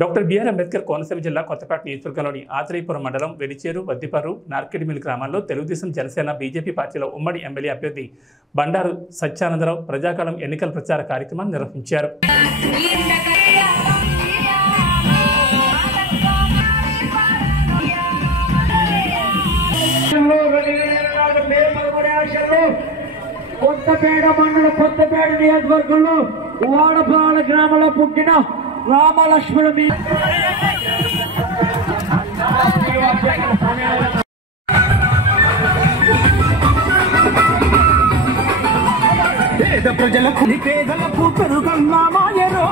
Doctor BR Ambedkar Konaseema జిల్లా కొత్తపేట నియోజకవర్గంలోని ఆత్రేయపురం మండలం వెలిచేరు వద్దిపర్రు నార్కెడ్మిల్ గ్రామాల్లో తెలుగుదేశం జనసేన బీజేపీ పార్టీల ఉమ్మడి ఎమ్మెల్యే అభ్యర్థి బండారు సత్యానందరావు ప్రజాకాలం ఎన్నికల ప్రచార కార్యక్రమాన్ని నిర్వహించారు. కొత్తపేట మండలం కొత్తపేట నియోజకవర్గంలో వాడపాల గ్రామంలో పుట్టిన రామలక్ష్మణుని పేద ప్రజలకు పేదలకు పెరుగన్నామాయరో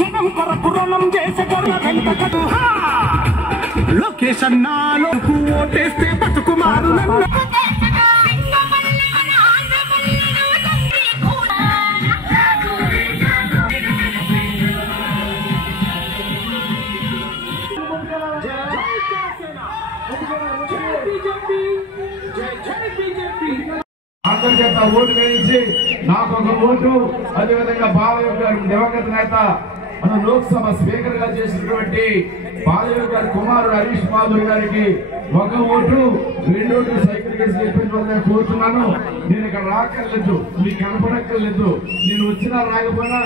జనం కొరకు రుణం చేసే లొకేషన్ నాలో ఓటేస్తే బతుకుమారు అందరి చేత ఓటు వేయించి నాకు ఒక ఓటు, అదేవిధంగా బాలయ్య గారు దివంగత నేత మన లోక్సభ స్పీకర్ గా చేసినటువంటి బాలయ్య గారి కుమారుడు హరీష్ మాధురి గారికి ఒక ఓటు, 2 ఓట్లు సైకిల్ కేసు చెప్పిన కోరుతున్నాను. నేను ఇక్కడ రాక్కర్లేదు, మీకు కనపడక్కర్లేదు, నేను వచ్చినా రాకపోయినా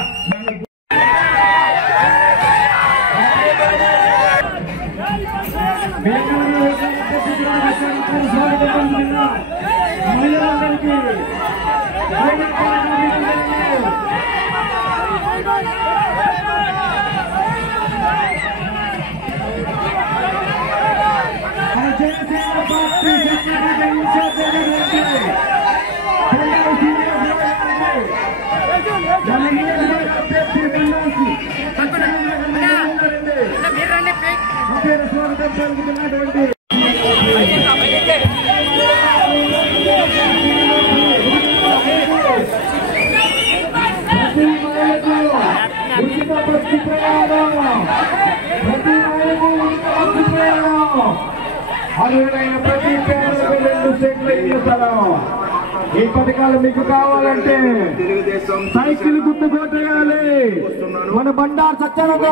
అర్హులైన ప్రతి పేదలకు 2 సెంట్లు ఇస్తాను. ఈ పథకాలు మీకు కావాలంటే సైకిల్ గుర్తు కొట్టేయాలి. మన బండారు సత్యానంద